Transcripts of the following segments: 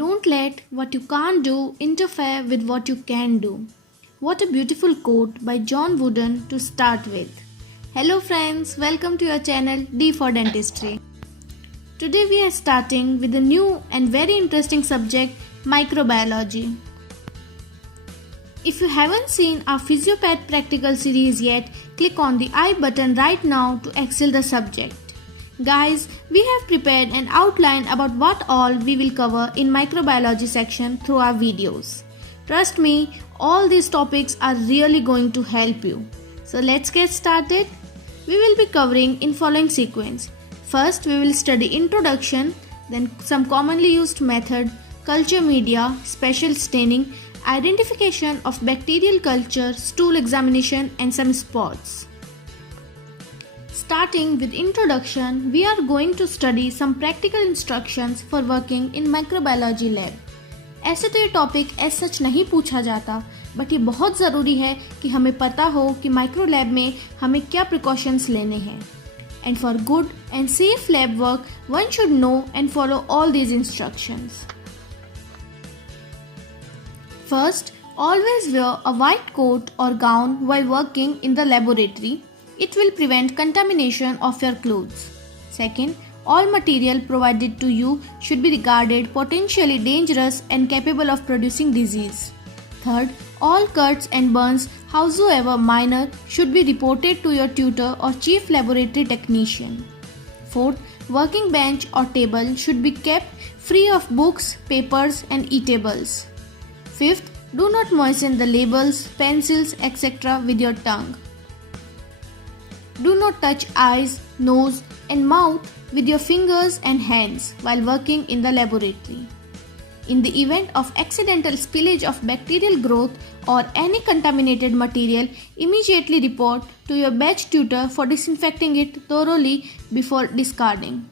Don't let what you can't do interfere with what you can do. What a beautiful quote by John Wooden to start with. Hello friends, welcome to your channel D for Dentistry. Today we are starting with a new and very interesting subject, microbiology. If you haven't seen our Physiopath practical series yet, click on the I button right now to access the subject. Guys, we have prepared an outline about what all we will cover in microbiology section through our videos. Trust me, all these topics are really going to help you. So let's get started. We will be covering in following sequence. First, we will study introduction, then some commonly used method, culture media, special staining, identification of bacterial culture, stool examination and some spots. Starting with introduction, we are going to study some practical instructions for working in microbiology lab. ऐसे तो ये topic as such नहीं पूछा जाता, but ये बहुत ज़रूरी है कि हमें पता हो कि माइक्रो लैब में हमें क्या प्रिकॉशंस लेने हैं. And for good and safe lab work, one should know and follow all these instructions. First, always wear a white coat or gown while working in the laboratory. It will prevent contamination of your clothes. Second, all material provided to you should be regarded potentially dangerous and capable of producing disease. Third, all cuts and burns, howsoever minor, should be reported to your tutor or chief laboratory technician. Fourth, working bench or table should be kept free of books, papers and eatables. Fifth, do not moisten the labels, pencils, etc. with your tongue. Do not touch eyes, nose and mouth with your fingers and hands while working in the laboratory. In the event of accidental spillage of bacterial growth or any contaminated material, immediately report to your batch tutor for disinfecting it thoroughly before discarding.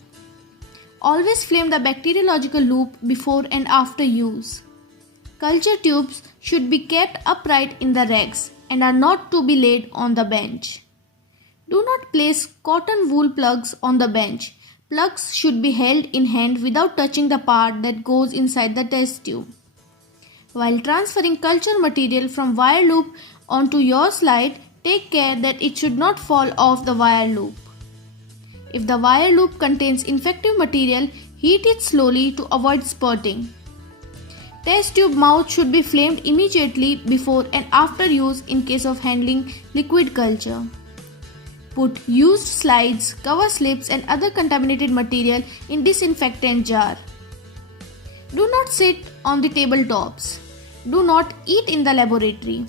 Always flame the bacteriological loop before and after use. Culture tubes should be kept upright in the racks and are not to be laid on the bench. Do not place cotton wool plugs on the bench. Plugs should be held in hand without touching the part that goes inside the test tube. While transferring culture material from wire loop onto your slide, take care that it should not fall off the wire loop. If the wire loop contains infective material, heat it slowly to avoid spurting. Test tube mouth should be flamed immediately before and after use in case of handling liquid culture. Put used slides, cover slips and other contaminated material in disinfectant jar. Do not sit on the tabletops. Do not eat in the laboratory.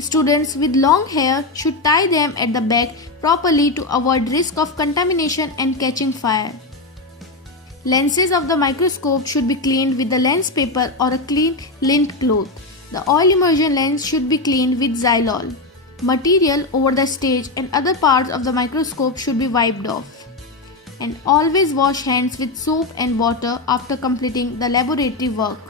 Students with long hair should tie them at the back properly to avoid risk of contamination and catching fire. Lenses of the microscope should be cleaned with the lens paper or a clean lint cloth. The oil immersion lens should be cleaned with Xylol. Material over the stage and other parts of the microscope should be wiped off. And always wash hands with soap and water after completing the laboratory work.